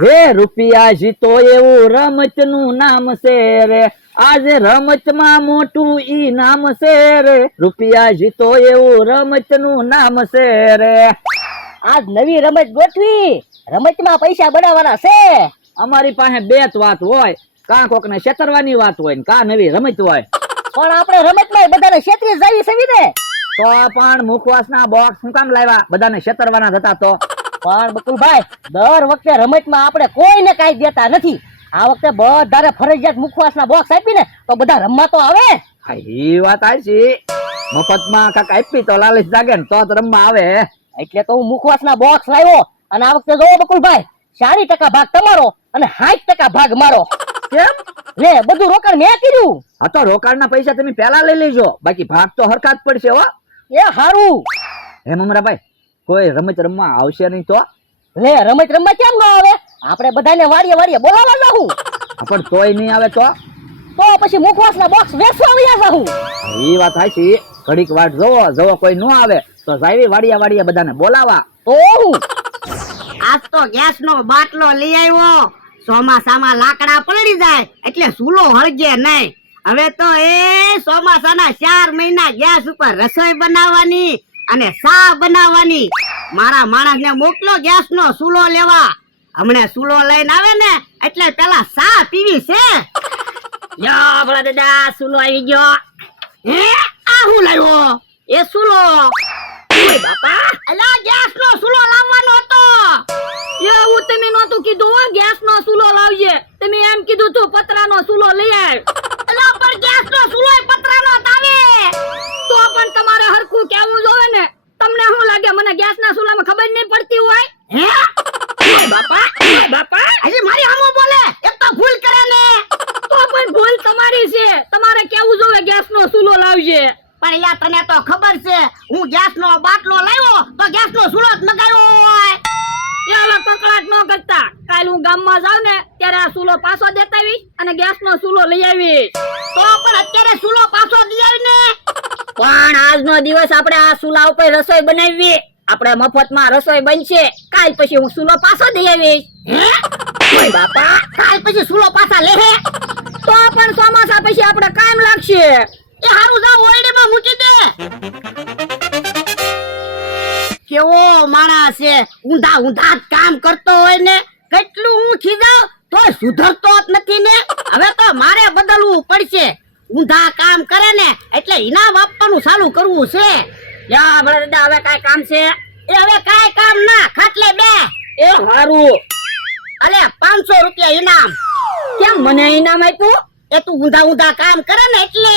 હે રૂપિયા જીતો એવું રમતનું નામ છે રે, આજે રમતમાં મોટું ઈ નામ છે રે, રૂપિયા જીતો એવું રમતનું નામ છે રે. આજ નવી રમત ગોઠવી, રમતમાં પૈસા બનાવવાના છે. અમારી પાસે બે જ વાત હોય, કાં કોકને છેતરવાની વાત હોય ને કાં નવી રમત હોય. પણ આપણે રમતમાં બધાને છેતરી જાવી સવી ને. તો પણ મુખવાસના બોક્સ શું કામ લાવ્યા, બધાને છેતરવાના હતા તો. પણ બકુલભાઈ, દર વખતે રમતમાં આપણે કોઈને કાંઈ દેતા નથી. આ વખતે બધાને ફરજિયાત મુખવાસના બોક્સ આપીને તો બધા રમવા તો આવે. હા, ઈ વાત આછી. મફતમાં કાંક આપી તો લાલચ જાગે ને તો જ રમવા આવે. એટલે તો હું મુખવાસના બોક્સ લાવ્યો. અને આ વખતે જોવો બકુલભાઈ, 40% ભાગ તમારો અને 60% ભાગ મારો. કેમ? લે, બધું રોકડ મેં કર્યું. હા, તો રોકાણના પૈસા તમે પહેલા લઈ લેજો, બાકી ભાગ તો હરખા જ પડશે હો. એ હારું. હે મમરાભાઈ, કોઈ રમત રમવા આવશે નહીં તો? લે, રમત રમવા કેમ ન આવે? આપણે બધાને વાડીએ વાડીએ બોલાવવા જાહું. પણ તોય નહીં આવે તો? તો પછી મુખવાસના બોક્સ વેચવા વયા જાહું. ઈ વાત સાચી. ઘડીક વાટ જોવો કોઈ ન આવે તો જાવી વાડિયા વાડિયા બધાને બોલાવા. તો હું આજ તો ગેસ નો બાટલો લઈ આવ્યો. ચોમાસામાં લાકડા પલળી જાય એટલે ચૂલો હળગે નહીં. હવે તો એ ચોમાસાના 4 મહિના ગેસ ઉપર રસોઈ બનાવવાની અને ચા બનાવવાની. મારા માણસને મોકલો ગેસ નો ચૂલો લેવા. હમણે ચૂલો લઈને આવે ને એટલે પેલા ચા પીવી છે. યો ભલા દાદા, ચૂલો આવી ગયો. હે, આ હું લાવ્યો? એ ચૂલો. ઓય બાપા, અલા ગેસ નો ચૂલો લાવવાનો હતો. એવું તમે નહોતું કીધું હો, ગેસ નો ચૂલો લાવજે. તમે એમ કીધું તું પતરાનો ચૂલો લઈ આવ. અલા પણ ગેસ નો ચૂલો પતરાનો તાવે. તો પણ તમારે હરખું કેવું જોવે ને. તમને શું લાગે મને ગેસ ના ચૂલામાં ખબર નહીં પડતી હોય? હે, ઓય બાપા, ઓય બાપા. હજી મારી સામે બોલે, એક તો ભૂલ કરે ને. તો પણ ભૂલ તમારી છે. તમારે કેવું જોવે ગેસ નો ચૂલો લાવજે. પણ યાર તને તો ખબર છે હું ગેસ નો બાટલો લાવ્યો તો ગેસ નો ચૂલો જ મગાવ્યો હોય. એલા કકડાટ ન કરતા. કાલ હું ગામમાં જાઉં ને ત્યારે આ ચૂલો પાછો દેતા આવીશ અને ગેસ નો ચૂલો લઈ આવીશ. તો પણ અત્યારે ચૂલો પાછો દી આવી ને. પણ આજનો દિવસ આપણે આ ચૂલા ઉપર રસોઈ બનાવી. આપણે મફતમાં રસોઈ બનશે. કાલ પછી હું ચૂલો પાછો દઈ આવીશ. હે, ઓય બાપા, કાલ પછી ચૂલો પાછા લેહે. તો પણ ચોમાસા પછી આપણે કાયમ લાગશે. એ હારું જાવ ઓરડીમાં મૂકી દે. કેવો માણસ છે, ઊંધા ઊંધા જ કામ કરતો હોય ને. કેટલું હું ખીજાવ તો સુધરતો જ નથી ને. હવે તો મારે બદલવું પડશે. ઊંધા કામ કરે ને એટલે ઇનામ આપવાનું ચાલુ કરવું છે. યા ભલા દાદા, હવે કાઈ કામ છે? એ હવે કાઈ કામ ના, ખાટલે બે. એ હારું. અલે 500 રૂપિયા ઇનામ. કેમ મને ઇનામ આપ્યું? એ તું ઊંધા ઊંધા કામ કરે ને એટલે.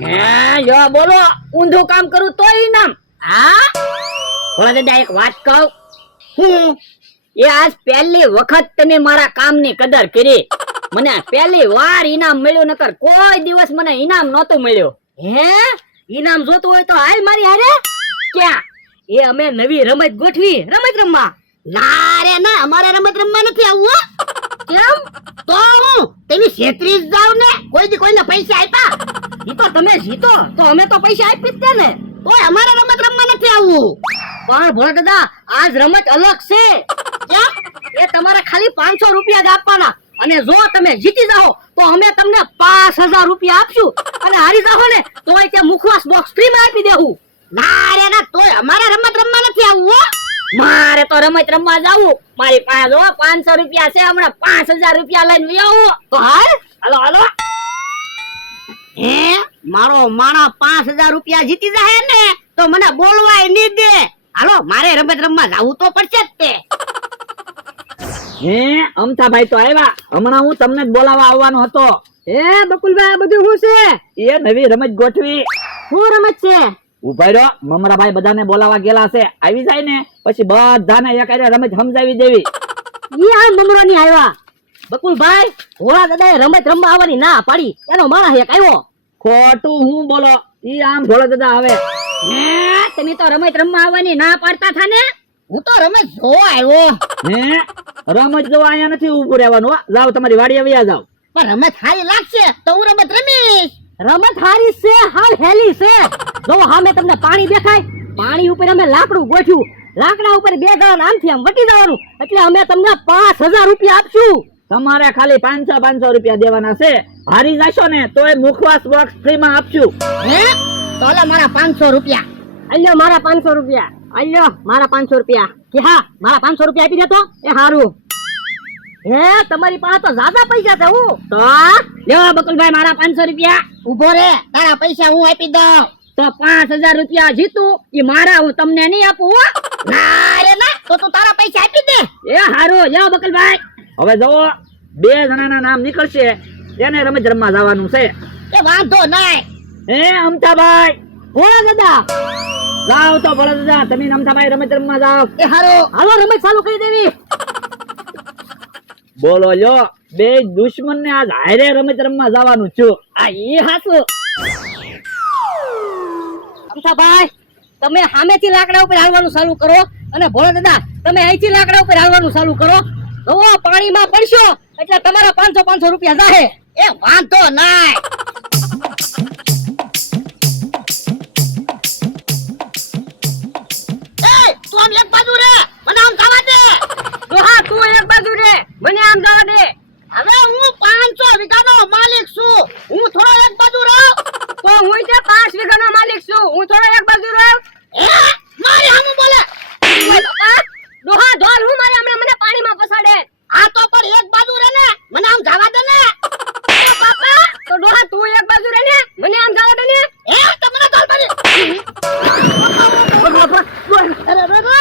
હે, યો બોલો, ઊંધું કામ કરું તો ઇનામ? હા, ભલા દાદા, એક વાત કહું. હું એ આજ પહેલી વખત તમે મારા કામની કદર કરી. મને પહેલી વાર ઇનામ મળ્યું, નકર કોઈ દિવસ મને ઇનામ નહોતું મળ્યું. હે, ઇનામ જોતું હોય તો હાલ મારી હારે. ક્યાં? એ અમે નવી રમત ગોઠવી, રમત રમવા. ના રે ના, અમારે રમત રમવા નથી આવવું હો. કેમ? તો હું તેની છેતરી જ જાવ ને. કોઈ દી કોઈને પૈસા આપ્યા? ઈ તો તમે જીતો તો અમે તો પૈસા આપી જ દે ને. તોય અમારે રમત રમવા નથી આવવું. પણ ભોળા દાદા, આજ રમત અલગ છે. કેમ? એ તમારે ખાલી 500 રૂપિયા જ આપવાના. અને જો તમે જીતી જાઓ તો અમે તમને 5000 રૂપિયા આપશું. અને હારી જાઓ ને તો તે મુખવાસ બોક્સ ફ્રી માં આપી દેવું. ના રે ના, તોય અમારે રમત રમવા નથી આવવું હો. મારે તો રમત રમવા જાવું. મારી પાસે જો 500 રૂપિયા છે, હમણાં 5000 રૂપિયા લઈને વહી આવું. તો હાલ. હાલો હાલો. હે, મારો માણા 5000 રૂપિયા જીતી જાય ને તો મને બોલવાય નહીં દે. હાલો, મારે રમત રમવા જાવું તો પડશે જ તે. હે અમથાભાઈ તો આવ્યા. હમણાં હું તમને જ બોલાવા આવવાનો હતો. એ બકુલભાઈ, આ બધું શું છે? એ નવી રમત ગોઠવી. શું રમત છે? ઉભા રહ્યો, મમરાભાઈ બધાને બોલાવા ગયેલા છે. આવી જાય ને પછી બધાને એક રમત સમજાવી દેવી. ઈ આ મમરો ની આવ્યા. બકુલભાઈ, ભોળા દાદાએ રમત રમવા આવવાની ના પાડી. એનો માણસ એક આવ્યો. ખોટું હું બોલો? ઈ આમ ભોળા દાદા આવે. હે, તમે તો રમત રમવા આવવાની ના પાડતા થા ને. હું તો રમત જોવા આવ્યો. હે, રમત જોવા અહીંયા નથી ઉભું રહેવાનું. જાઓ તમારી વાડીએ વયા જાઓ. પણ રમત સારી લાગશે તો હું રમત રમીશ. રમત હારી છે, હાલ હેલી છે. જો સામે તમને પાણી દેખાય, પાણી ઉપર અમે લાકડું ગોઠ્યું લાકડા ઉપર 2 જણા આમથી આમ વટી જવાનું, એટલે અમે તમને 5000 રૂપિયા આપશું. તમારે ખાલી 500 રૂપિયા દેવાના છે. હારી જશો ને તો એ મુખવાસ બોક્સ ફ્રીમાં આપશું. હે તો લે મારા 500 રૂપિયા. અલ્યો મારા 500 રૂપિયા, અલ્યો મારા 500 રૂપિયા. કે હા મારા 500 રૂપિયા આપી દેતો એ હારું. હે તમારી પાસે તો જ્યાદા પૈસા છે. હું તો લ્યો બકુલભાઈ મારા 500 રૂપિયા. ઉભો રે, તારા પૈસા હું આપી દઉં. તો 5000 રૂપિયા જીતું ઈ મારા, હું તમને નહીં આપું હો. ના રે ના, તો તું તારા પૈસા આપી દે. એ હારું લ્યો બકુલભાઈ. હવે જુઓ, 2 જણાના નામ નીકળશે, તેને રમત રમવા જવાનું છે. એ વાંધો નહીં. હે અમથાભાઈ, ભોળા દાદા, જાઓ તો ભોળા દાદા, તમે ને અમથાભાઈ રમત રમવા જાઓ. એ હારું. હાલો રમત ચાલુ કરી દેવી. બોલો લ્યો, 2 દુશ્મન ને આજ હારે રમત રમવા જવાનું છું. આ ઈ હાસું. અમથાભાઈ તમે સામેથી લાકડા ઉપર હાલવાનું ચાલુ કરો, અને ભોળા દાદા તમે અહીંથી લાકડા ઉપર હાલવાનું ચાલુ કરો. તો પાણીમાં પડશો એટલે તમારા 500 રૂપિયા જાહે. એ વાંધો નહીં. એ તું આમ એક બાજુ રે, મને આમ જવા દે. ડોહા તું એક બાજુ રે, મને આમ જવા દે. હવે હું 500 વીઘાનો માલિક છું, હું થોડો એક બાજુ રહું. તો હું તે 5 વીઘાનો માલિક છું, હું થોડો એક બાજુ રહું. એ મારી સામે બોલે. ડોહા ઢોલ હું મારે હમણાં મને પાણીમાં પસાડે. આ તો પણ એક બાજુ રે ને, મને આમ જવા દે ને. પાપા તો ડોહા તું એક બાજુ રહે ને, મને આમ જવા દે ને. એ તમને ચાલ મારી. અરે રે રે.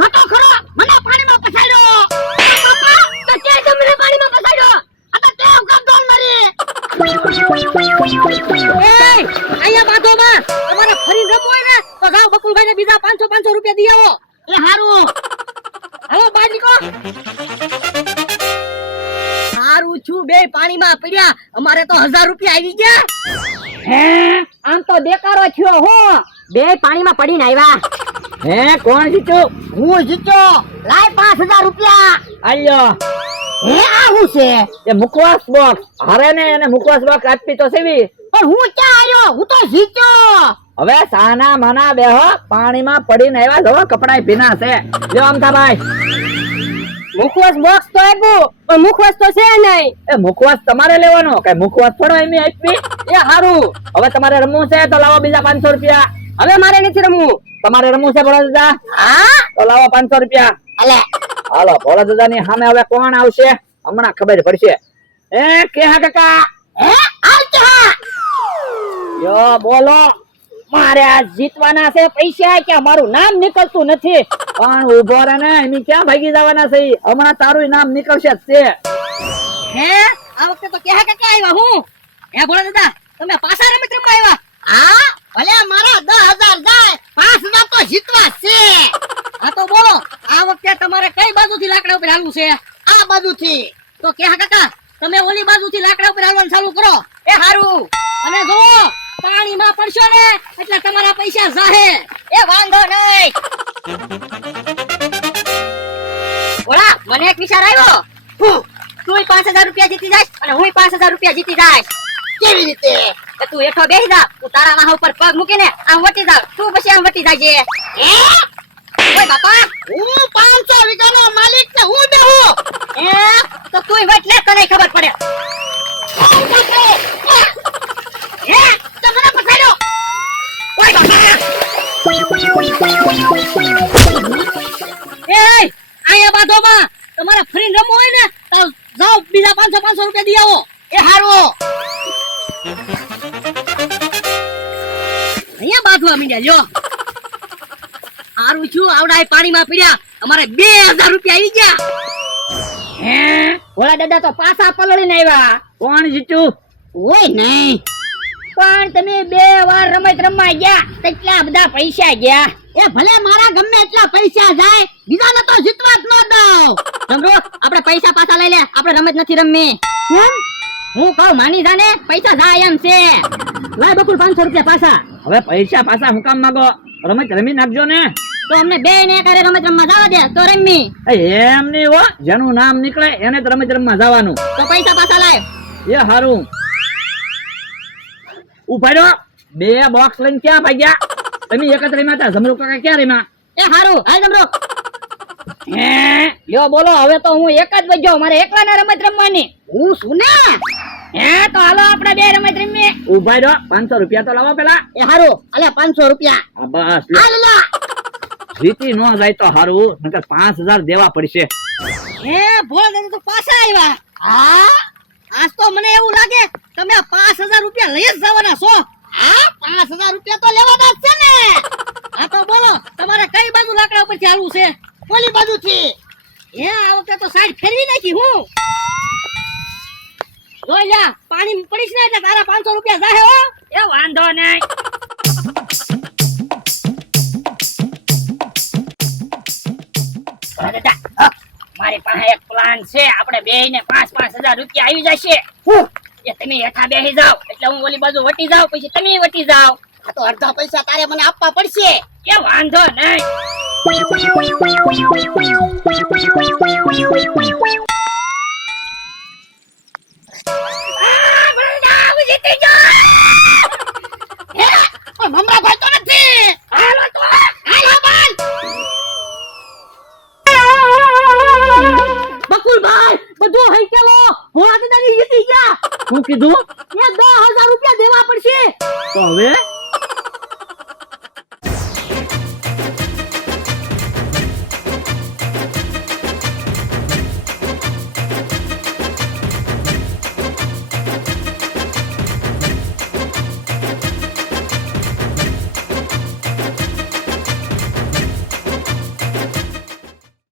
નતો ખરો, મને પાણીમાં પછાડ્યો. પાપા તો તે તમને પાણીમાં પસાડ્યો. આ તો તે ઉગમ ડોલ મારી. એ અહીંયા બાજુમાં તમારે ફરી રમવું હોય ને તો જાઓ બકુલભાઈને બીજા 500 રૂપિયા દી આવો. એ હારું. હાલો બહાર નીકળો. સારું છું, 2 પાણીમાં પડ્યા, અમારે તો 1000 રૂપિયા આવી ગયા. હે આમ તો દેકારો થયો હું. 2 પાણીમાં પડીને આવ્યા. હે કોણ જીત્યું? હું જીત્યો. લાય 5000 રૂપિયા. આલ્યો, હે આ હું છે? એ મુખવાસ બોક્સ હારે ને એને મુખવાસ બોક્સ આપી તો સેવી. પણ હું ક્યાં આવ્યો? હું તો જીત્યો. હવે સાના માના બેહો, પાણીમાં પડીને આવ્યા જવો, કપડાય ભીના છે. લ્યો અમથાભાઈ, મુખવાસ બોક્સ તો આપ્યું પણ મુખવાસ તો છે નહીં. એ મુખવાસ તમારે લેવાનો કે મુખવાસ થોડો એમ આપી. એ હારું, હવે તમારે રમવું છે તો લાવો બીજા 500 રૂપિયા. હવે મારે નથી રમવું. તમારે રમવું છે ભોળા દાદા? હા? તો લાવો 500 રૂપિયા. અલે હાલો, ભોળા દાદા ની સામે હવે કોણ આવશે હમણાં ખબર પડશે. એ કે હા કાકા, હે આવ કે હા? યો બોલો. મારે આ જીતવાના છે પૈસા, કે મારું નામ નીકળતું નથી. પણ ઉભો રહે ને, એની ક્યાં ભાગી જવાના છે? હમણાં તારું નામ નીકળશે જ છે. હે આ વખતે તો ક્યાં કાકા આવ્યા હું? હે ભોળા દાદા તમે પાછા રમત રમવા આવ્યા? હા ભલે મારા 10000 જાય, 5000 તો જીતવા છે. હા તો બોલો આ વખતે તમારે કઈ બાજુથી લાકડા ઉપર હાલવું છે? આ બાજુથી. તો ક્યાં કાકા તમે ઓલી બાજુથી લાકડા ઉપર હાલવાનું ચાલુ કરો. એ હારું. અને જો પાણીમાં પડશો ને એટલે તમારા પૈસા જાહે. એ વાંધો નહીં. ઓલા મને એક વિચાર આવ્યો. તું 5000 રૂપિયા જીતી જાય અને હું 5000 રૂપિયા જીતી જાય. કેવી રીતે? તો તું હેઠો બેસી જા, તું તારા વાહ ઉપર પગ મૂકીને આમ વટી જા, તું પછી આમ વટી જાજે. હે ઓય બાપા, હું 500 વીઘાનો માલિક ને હું બેહું. એ તો તું વટ લે, તને ખબર પડે. હે તમને પછાડ્યો. ઓય બાપા, એ અહીંયા બાજુમાં તમારે ફ્રી રમવું હોય ને તો જાઓ બીજા 500 રૂપિયા દી આવો. એ હારું. અહીંયા બાંધવા મીડ્યા લ્યો. સારું છું આવડા પાણીમાં પડ્યા, અમારે 2000 રૂપિયા આવી ગયા. હે ભોળા દાદા તો પાછા પલળીને આવ્યા. કોણ જીત્યું? ઓય નહીં. પણ તમે 2 વાર રમત રમવા ગયા, કેટલા બધા પૈસા ગયા. એ ભલે મારા ગમે એટલા પૈસા જાય, બીજાને તો જીતવા જ ન દઉં. જમરો આપણે પૈસા પાછા લઈ લે, આપણે રમત નથી રમવી. કેમ? હું કહું માની જાને, પૈસા જાય એમ છે. લાય બકુલ 500 રૂપિયા પાછા. હવે પૈસા પાછા હું કામ માંગો? રમત રમી નાખજો ને. તો અમને 2 ને એકારે રમત રમવા જવા દે તો રમી. એમ નહીં હો, જેનું નામ નીકળે એને જ રમત રમવા જવાનું. તો પૈસા પાછા લાય. એ હારું. ઉભાડ્યો, 2 બોક્સ લઈને ક્યાં ભાગ્યા? તમે એક જ રમ્યા હતા, જમરૂ કાકા ક્યાં રમ્યા? એ હારું હાલ જમરો. હે લ્યો બોલો, હવે તો હું એક જ વજ્યો, મારે એકલાને રમત રમવાની. હું શું ને હે તો હાલો આપણે બે રમત રમીએ. ઉભા રહો, 500 રૂપિયા તો લાવો પેલા. એ હારું અલે 500 રૂપિયા. આ બસ લ્યો. હાલ લા જીતી ન જાય તો હારું, નકર 5000 દેવા પડશે. હે ભોળા દાદા તો પાછા આવ્યા. હા આજ તો મને એવું લાગે તમે 5000 રૂપિયા લઈ જ જવાના છો. હા 5000 રૂપિયા તો લેવાના જ છે ને. હા તો બોલો તમારે કઈ બાજુ લાકડા ઉપરથી હાલવું છે? ઓલી બાજુથી. હે આ વખતે તો સાઈડ ફેરવી નાખી હું. જોઈ જા પાણી પડીશ ને એટલે તારા 500 રૂપિયા જાહે હો. એ વાંધો નહીં. ભોળા દાદા, મારી પાસે એક પ્લાન છે, આપણે બેયને 5,000 રૂપિયા આવી જશે. એ તમે હેઠા બેસી જાઓ એટલે હું ઓલી બાજુ વટી જાઉં, પછી તમે વટી જાઓ. આ તો અડધા પૈસા તારે મને આપવા પડશે. એ વાંધો નહીં. પણ મમરા ભાઈ તો નથી. હાલો તો. હાલો બાલ. બકુલભાઈ બધું હઈ કેલો ભોળા દાદાની જીતી ગયા. શું કીધું? એ 10,000 રૂપિયા દેવા પડશે. તો હવે